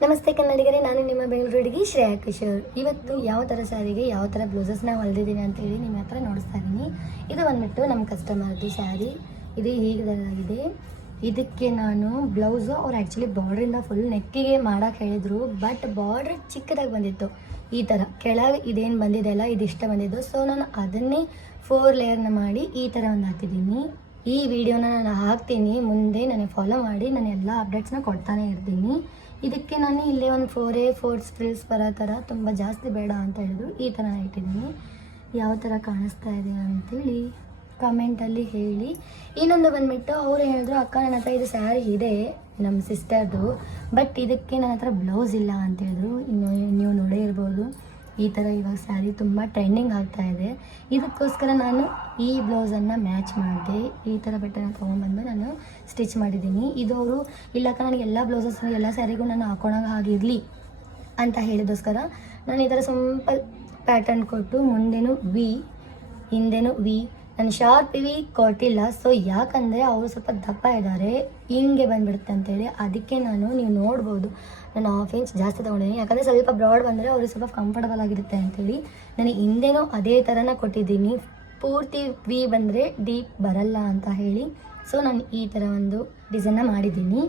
ನಮಸ್ತೆ ಕನ್ನಡಿಗರೇ, ನಾನು ನಿಮ್ಮ ಬೆಂಗಳೂರು ಹುಡುಗಿ ಶ್ರೇಯಾ ಕಿಶೋರ್. ಇವತ್ತು ಯಾವ ಥರ ಸ್ಯಾರಿಗೆ ಯಾವ ಥರ ಬ್ಲೌಸಸ್ನ ಹೊಲಿದಿದ್ದೀನಿ ಅಂತೇಳಿ ನಿಮ್ಮ ಹತ್ರ ನೋಡಿಸ್ತಾ ಇದ್ದೀನಿ. ಇದು ಬಂದ್ಬಿಟ್ಟು ನಮ್ಮ ಕಸ್ಟಮರ್ದು ಸ್ಯಾರಿ. ಇದು ಹೀಗಿದೆ. ಇದಕ್ಕೆ ನಾನು ಬ್ಲೌಸು ಅವ್ರು ಆ್ಯಕ್ಚುಲಿ ಬಾರ್ಡ್ರಿಂದ ಫುಲ್ ನೆಕ್ಕಿಗೆ ಮಾಡೋಕ್ಕೆ ಹೇಳಿದರು. ಬಟ್ ಬಾರ್ಡ್ರ್ ಚಿಕ್ಕದಾಗಿ ಬಂದಿತ್ತು. ಈ ಥರ ಕೆಳಗೆ ಇದೇನು ಬಂದಿದೆ ಅಲ್ಲ, ಇದಿಷ್ಟ ಬಂದಿದ್ದು. ಸೊ ನಾನು ಅದನ್ನೇ 4 ಲೇಯರ್ನ ಮಾಡಿ ಈ ಥರ ಒಂದು ಹಾಕಿದ್ದೀನಿ. ಈ ವಿಡಿಯೋನ ನಾನು ಹಾಕ್ತೀನಿ, ಮುಂದೆ ನನಗೆ ಫಾಲೋ ಮಾಡಿ. ನಾನು ಎಲ್ಲ ಅಪ್ಡೇಟ್ಸ್ನ ಕೊಡ್ತಾನೆ ಇರ್ತೀನಿ. ಇದಕ್ಕೆ ನಾನು ಇಲ್ಲೇ ಒಂದು 4 ಸ್ಪ್ರಿಲ್ಸ್ ಬರೋ ಥರ, ತುಂಬ ಜಾಸ್ತಿ ಬೇಡ ಅಂತ ಹೇಳಿದ್ರು. ಈ ಥರ ಇಟ್ಟಿದ್ದೀನಿ. ಯಾವ ಥರ ಕಾಣಿಸ್ತಾ ಇದೆ ಅಂತೇಳಿ ಕಮೆಂಟಲ್ಲಿ ಹೇಳಿ. ಇನ್ನೊಂದು ಬಂದುಬಿಟ್ಟು ಅವ್ರು ಹೇಳಿದ್ರು, ಅಕ್ಕ ನನ್ನ ಹತ್ರ ಇದು ಸ್ಯಾರಿ ಇದೆ ನಮ್ಮ ಸಿಸ್ಟರ್ದು, ಬಟ್ ಇದಕ್ಕೆ ನನ್ನ ಹತ್ರ ಬ್ಲೌಸ್ ಇಲ್ಲ ಅಂತ ಹೇಳಿದ್ರು. ಇನ್ನು ನೀವು ನೋಡೇ ಇರ್ಬೋದು, ಈ ಥರ ಇವಾಗ ಸ್ಯಾರಿ ತುಂಬ ಟ್ರೆಂಡಿಂಗ್ ಆಗ್ತಾ ಇದೆ. ಇದಕ್ಕೋಸ್ಕರ ನಾನು ಈ ಬ್ಲೌಸನ್ನು ಮ್ಯಾಚ್ ಮಾಡಿದೆ. ಈ ಥರ ಬಟ್ಟೆನ ತೊಗೊಂಡ್ಬಂದು ನಾನು ಸ್ಟಿಚ್ ಮಾಡಿದ್ದೀನಿ. ಇದು ಅವರು ಇಲ್ಲಕ್ಕ ನನಗೆ ಎಲ್ಲ ಬ್ಲೌಸಸ್ ಎಲ್ಲ ಸ್ಯಾರಿಗೂ ನಾನು ಹಾಕೊಳಂಗೆ ಆಗಿರಲಿ ಅಂತ ಹೇಳಿದೋಸ್ಕರ ನಾನು ಈ ಥರ ಸಿಂಪಲ್ ಪ್ಯಾಟರ್ನ್ ಕೊಟ್ಟು ಮುಂದೆನೂ ವಿ ಹಿಂದೆನೂ ವಿ, ನಾನು ಶಾರ್ಪ್ ವಿ ಕೊಟ್ಟಿಲ್ಲ. ಸೊ ಯಾಕಂದರೆ ಅವರು ಸ್ವಲ್ಪ ದಪ್ಪ ಇದ್ದಾರೆ, ಹಿಂಗೆ ಬಂದುಬಿಡುತ್ತೆ ಅಂತೇಳಿ. ಅದಕ್ಕೆ ನೀವು ನೋಡ್ಬೋದು, ನಾನು 1/2 ಇಂಚ್ ಜಾಸ್ತಿ ತೊಗೊಂಡಿದ್ದೀನಿ. ಯಾಕಂದರೆ ಸ್ವಲ್ಪ ಬ್ರಾಡ್ ಬಂದರೆ ಅವ್ರಿಗೆ ಸ್ವಲ್ಪ ಕಂಫರ್ಟಬಲ್ ಆಗಿರುತ್ತೆ ಅಂತೇಳಿ ನಾನು ಹಿಂದೆನೂ ಅದೇ ಥರನ ಕೊಟ್ಟಿದ್ದೀನಿ. ಪೂರ್ತಿ ವಿ ಬಂದರೆ ಡೀಪ್ ಬರಲ್ಲ ಅಂತ ಹೇಳಿ. ಸೊ ನಾನು ಈ ಥರ ಒಂದು ಡಿಸೈನ್ನ ಮಾಡಿದ್ದೀನಿ.